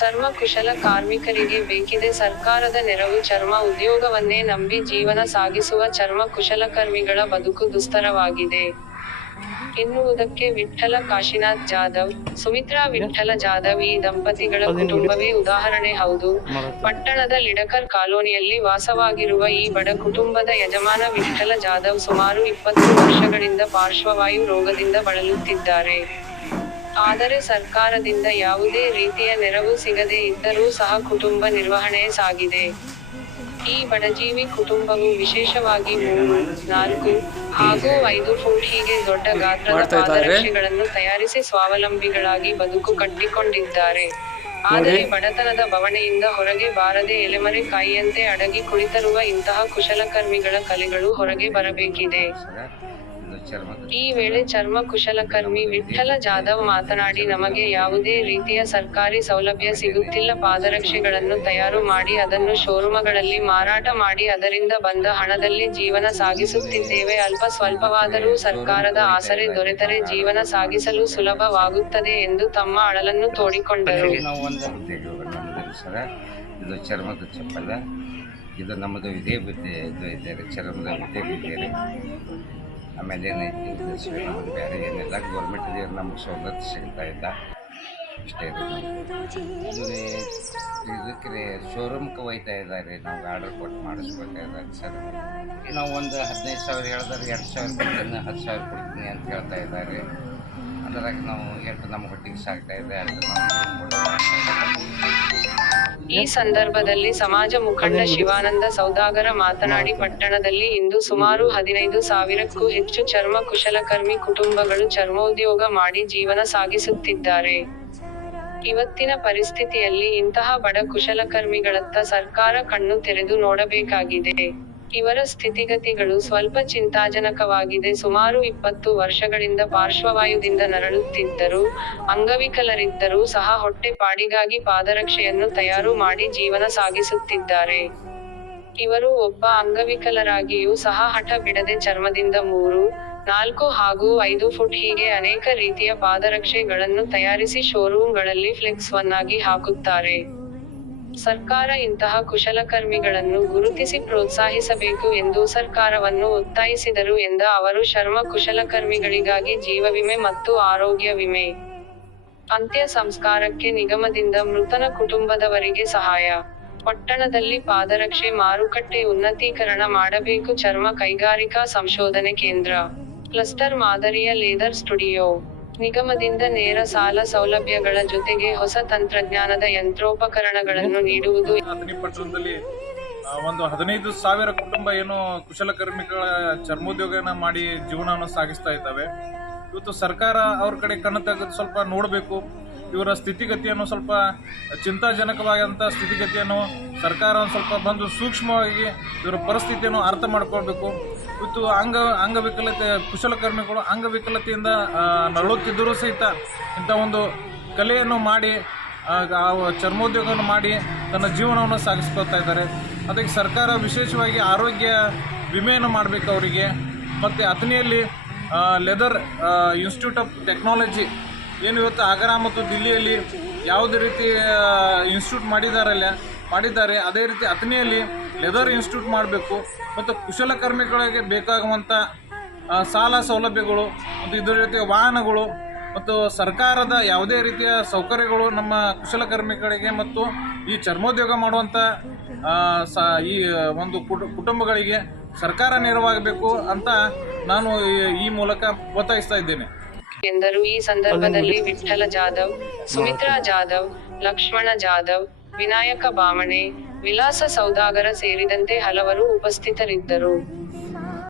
ಚರ್ಮ ಕುಶಲ ಕಾರ್ಮಿಕರಿಗೆ ಬೇಕಿದೆ ಸರ್ಕಾರದ ನೆರವು. ಚರ್ಮ ಉದ್ಯೋಗವನ್ನೇ ನಂಬಿ ಜೀವನ ಸಾಗಿಸುವ ಚರ್ಮ ಕುಶಲಕರ್ಮಿಗಳ ಬದುಕು ದುಸ್ತರವಾಗಿದೆ ಎನ್ನುವುದಕ್ಕೆ ವಿಠ್ಠಲ ಕಾಶಿನಾಥ್ ಜಾಧವ್, ಸುಮಿತ್ರಾ ವಿಠ್ಠಲ ಜಾಧವ್ ಈ ದಂಪತಿಗಳ ಕುಟುಂಬವೇ ಉದಾಹರಣೆ. ಹೌದು, ಪಟ್ಟಣದ ಲಿಡಕರ್ ಕಾಲೋನಿಯಲ್ಲಿ ವಾಸವಾಗಿರುವ ಈ ಬಡ ಕುಟುಂಬದ ಯಜಮಾನ ವಿಠ್ಠಲ ಜಾಧವ್ ಸುಮಾರು 20 ವರ್ಷಗಳಿಂದ ಪಾರ್ಶ್ವವಾಯು ರೋಗದಿಂದ ಬಳಲುತ್ತಿದ್ದಾರೆ. ಆದರೆ ಸರ್ಕಾರದಿಂದ ಯಾವುದೇ ರೀತಿಯ ನೆರವು ಸಿಗದೇ ಇದ್ದರೂ ಸಹ ಕುಟುಂಬ ನಿರ್ವಹಣೆ ಸಾಗಿದೆ. ಈ ಬಡಜೀವಿ ಕುಟುಂಬವು ವಿಶೇಷವಾಗಿ 3, 4 ಹಾಗೂ 5 ಫೂಟ್ ಹೀಗೆ ದೊಡ್ಡ ಗಾತ್ರದ ಪಾದರಕ್ಷೆಗಳನ್ನು ತಯಾರಿಸಿ ಸ್ವಾವಲಂಬಿಗಳಾಗಿ ಬದುಕು ಕಟ್ಟಿಕೊಂಡಿದ್ದಾರೆ. ಆದರೆ ಬಡತನದ ಬವಣೆಯಿಂದ ಹೊರಗೆ ಬಾರದೆ ಎಲೆಮರೆ ಕಾಯಿಯಂತೆ ಅಡಗಿ ಕುಳಿತರುವ ಇಂತಹ ಕುಶಲಕರ್ಮಿಗಳ ಕಲೆಗಳು ಹೊರಗೆ ಬರಬೇಕಿದೆ. ಈ ವೇಳೆ ಚರ್ಮ ಕುಶಲಕರ್ಮಿ ವಿಠ್ಠಲ ಜಾಧವ್ ಮಾತನಾಡಿ, ನಮಗೆ ಯಾವುದೇ ರೀತಿಯ ಸರ್ಕಾರಿ ಸೌಲಭ್ಯ ಸಿಗುತ್ತಿಲ್ಲ. ಪಾದರಕ್ಷೆಗಳನ್ನು ತಯಾರು ಮಾಡಿ ಅದನ್ನು ಶೋರೂಮಗಳಲ್ಲಿ ಮಾರಾಟ ಮಾಡಿ ಅದರಿಂದ ಬಂದ ಹಣದಲ್ಲಿ ಜೀವನ ಸಾಗಿಸುತ್ತಿದ್ದೇವೆ. ಅಲ್ಪ ಸ್ವಲ್ಪವಾದರೂ ಸರ್ಕಾರದ ಆಸರೆ ದೊರೆತರೆ ಜೀವನ ಸಾಗಿಸಲು ಸುಲಭವಾಗುತ್ತದೆ ಎಂದು ತಮ್ಮ ಅಳಲನ್ನು ತೋಡಿಕೊಂಡರು. ಇದು ಚರ್ಮದ ಚಪ್ಪಲ, ಇದು ನಮ್ಮದು ಇದೇ ಚರ್ಮದ ವಿದ್ಯೆ. ಆಮೇಲೆ ಏನೈತಿ ನಮ್ಮದು ಬೇರೆ ಏನೆಲ್ಲ ಗೌರ್ಮೆಂಟ್ ನಮ್ಗೆ ಸವಲತ್ತು ಸಿಗ್ತಾ ಇಲ್ಲ. ಇಷ್ಟೇ ಇದಕ್ಕೆ ಶೋರೂಮ್ಗೆ ಒಯ್ತಾ ಇದ್ದಾರೆ. ನಾವು ಆರ್ಡರ್ ಕೊಟ್ಟು ಮಾಡಿಸ್ಕೊಳ್ತಾ ಇದ್ದಾರೆ ಸರ್. ನಾವು ಒಂದು 15,000 ಹೇಳಿದ್ರೆ 2,000 ಕೊಡ್ತೀನಿ, 10,000 ಕೊಡ್ತೀನಿ ಅಂತ ಹೇಳ್ತಾ ಇದ್ದಾರೆ. ಅದರಾಗ ನಾವು ಎಷ್ಟು ನಮ್ಮ ಹೊಟ್ಟಿಗೆ ಸಾಕ್ತಾ ಇದೆ ಅಂತ ಈ ಸಂದರ್ಭದಲ್ಲಿ ಸಮಾಜ ಮುಖಂಡ ಶಿವಾನಂದ ಸೌದಾಗರ ಮಾತನಾಡಿ, ಪಟ್ಟಣದಲ್ಲಿ ಇಂದು ಸುಮಾರು 15,000ಕ್ಕೂ ಹೆಚ್ಚು ಚರ್ಮ ಕುಶಲಕರ್ಮಿ ಕುಟುಂಬಗಳು ಚರ್ಮೋದ್ಯೋಗ ಮಾಡಿ ಜೀವನ ಸಾಗಿಸುತ್ತಿದ್ದಾರೆ. ಇವತ್ತಿನ ಪರಿಸ್ಥಿತಿಯಲ್ಲಿ ಇಂತಹ ಬಡ ಕುಶಲಕರ್ಮಿಗಳತ್ತ ಸರ್ಕಾರ ಕಣ್ಣು ತೆರೆದು ನೋಡಬೇಕಾಗಿದೆ. ಇವರ ಸ್ಥಿತಿಗತಿಗಳು ಸ್ವಲ್ಪ ಚಿಂತಾಜನಕವಾಗಿದೆ. ಸುಮಾರು 20 ವರ್ಷಗಳಿಂದ ಪಾರ್ಶ್ವವಾಯುದಿಂದ ನರಳುತ್ತಿದ್ದರೂ, ಅಂಗವಿಕಲರಿದ್ದರೂ ಸಹ ಹೊಟ್ಟೆ ಪಾಡಿಗಾಗಿ ಪಾದರಕ್ಷೆಯನ್ನು ತಯಾರು ಮಾಡಿ ಜೀವನ ಸಾಗಿಸುತ್ತಿದ್ದಾರೆ. ಇವರು ಒಬ್ಬ ಅಂಗವಿಕಲರಾಗಿಯೂ ಸಹ ಹಠ ಬಿಡದೆ ಚರ್ಮದಿಂದ 3, 4 ಹಾಗೂ 5 ಫುಟ್ ಹೀಗೆ ಅನೇಕ ರೀತಿಯ ಪಾದರಕ್ಷೆಗಳನ್ನು ತಯಾರಿಸಿ ಶೋರೂಮ್ಗಳಲ್ಲಿ ಫ್ಲೆಕ್ಸ್ವನ್ನಾಗಿ ಹಾಕುತ್ತಾರೆ. ಸರ್ಕಾರ ಇಂತಹ ಕುಶಲಕರ್ಮಿಗಳನ್ನು ಗುರುತಿಸಿ ಪ್ರೋತ್ಸಾಹಿಸಬೇಕು ಎಂದು ಸರ್ಕಾರವನ್ನು ಒತ್ತಾಯಿಸಿದರು ಎಂದ ಅವರು, ಚರ್ಮ ಕುಶಲಕರ್ಮಿಗಳಿಗಾಗಿ ಜೀವವಿಮೆ ಮತ್ತು ಆರೋಗ್ಯ ವಿಮೆ, ಅಂತ್ಯ ಸಂಸ್ಕಾರಕ್ಕೆ ನಿಗಮದಿಂದ ಮೃತನ ಕುಟುಂಬದವರಿಗೆ ಸಹಾಯ, ಪಟ್ಟಣದಲ್ಲಿ ಪಾದರಕ್ಷೆ ಮಾರುಕಟ್ಟೆ ಉನ್ನತೀಕರಣ ಮಾಡಬೇಕು. ಚರ್ಮ ಕೈಗಾರಿಕಾ ಸಂಶೋಧನೆ ಕೇಂದ್ರ, ಕ್ಲಸ್ಟರ್ ಮಾದರಿಯ ಲೇದರ್ ಸ್ಟುಡಿಯೋ, ನಿಗಮದಿಂದ ನೇರ ಸಾಲ ಸೌಲಭ್ಯಗಳ ಜೊತೆಗೆ ಹೊಸ ತಂತ್ರಜ್ಞಾನದ ಯಂತ್ರೋಪಕರಣಗಳನ್ನು ನೀಡುವುದು. ಪಟ್ಟಣದಲ್ಲಿ ಒಂದು 15,000 ಕುಟುಂಬ ಏನು ಕುಶಲಕರ್ಮಿಗಳ ಚರ್ಮೋದ್ಯೋಗನ ಮಾಡಿ ಜೀವನವನ್ನು ಸಾಗಿಸ್ತಾ ಇದ್ದಾವೆ. ಇವತ್ತು ಸರ್ಕಾರ ಅವ್ರ ಕಡೆ ಕಣ್ಣು ತೆಗೆದು ಸ್ವಲ್ಪ ನೋಡಬೇಕು. ಇವರ ಸ್ಥಿತಿಗತಿಯನ್ನು ಸ್ವಲ್ಪ ಚಿಂತಾಜನಕವಾದಂಥ ಸ್ಥಿತಿಗತಿಯನ್ನು ಸರ್ಕಾರ ಸ್ವಲ್ಪ ಬಂದು ಸೂಕ್ಷ್ಮವಾಗಿ ಇವರ ಪರಿಸ್ಥಿತಿಯನ್ನು ಅರ್ಥ ಮಾಡ್ಕೊಳ್ಬೇಕು. ಇವತ್ತು ಅಂಗವಿಕಲತೆ ಕುಶಲಕರ್ಮಿಗಳು ಅಂಗವಿಕಲತೆಯಿಂದ ನರಳುತ್ತಿದ್ದರೂ ಸಹಿತ ಇಂಥ ಒಂದು ಕಲೆಯನ್ನು ಮಾಡಿ ಚರ್ಮೋದ್ಯೋಗವನ್ನು ಮಾಡಿ ತನ್ನ ಜೀವನವನ್ನು ಸಾಗಿಸ್ಕೊಳ್ತಾ ಇದ್ದಾರೆ. ಅದಕ್ಕೆ ಸರ್ಕಾರ ವಿಶೇಷವಾಗಿ ಆರೋಗ್ಯ ವಿಮೆಯನ್ನು ಮಾಡಬೇಕು ಅವರಿಗೆ. ಮತ್ತು ಅಥಣಿಯಲ್ಲಿ ಲೆದರ್ ಇನ್ಸ್ಟಿಟ್ಯೂಟ್ ಆಫ್ ಟೆಕ್ನಾಲಜಿ ಏನು ಇವತ್ತು ಆಗ್ರಾ ಮತ್ತು ದಿಲ್ಲಿಯಲ್ಲಿ ಯಾವುದೇ ರೀತಿ ಇನ್ಸ್ಟಿಟ್ಯೂಟ್ ಮಾಡಿದ್ದಾರೆ ಅದೇ ರೀತಿ ಅಥಣಿಯಲ್ಲಿ ಲೆದರ್ ಇನ್ಸ್ಟಿಟ್ಯೂಟ್ ಮಾಡಬೇಕು. ಮತ್ತು ಕುಶಲಕರ್ಮಿಗಳಿಗೆ ಬೇಕಾಗುವಂಥ ಸಾಲ ಸೌಲಭ್ಯಗಳು ಮತ್ತು ಇದರ ಜೊತೆ ವಾಹನಗಳು ಮತ್ತು ಸರ್ಕಾರದ ಯಾವುದೇ ರೀತಿಯ ಸೌಕರ್ಯಗಳು ನಮ್ಮ ಕುಶಲಕರ್ಮಿಗಳಿಗೆ ಮತ್ತು ಈ ಚರ್ಮೋದ್ಯೋಗ ಮಾಡುವಂಥ ಈ ಒಂದು ಕುಟುಂಬಗಳಿಗೆ ಸರ್ಕಾರ ನೆರವಾಗಬೇಕು ಅಂತ ನಾನು ಈ ಮೂಲಕ ಒತ್ತಾಯಿಸ್ತಾ ಇದ್ದೇನೆ ಎಂದರು. ಈ ಸಂದರ್ಭದಲ್ಲಿ ವಿಠ್ಠಲ ಜಾಧವ್, ಸುಮಿತ್ರಾ ಜಾಧವ್, ಲಕ್ಷ್ಮಣ ಜಾಧವ್, ವಿನಾಯಕ ಬಾಮಣೆ, ವಿಲಾಸ ಸೌದಾಗರ ಸೇರಿದಂತೆ ಹಲವರು ಉಪಸ್ಥಿತರಿದ್ದರು.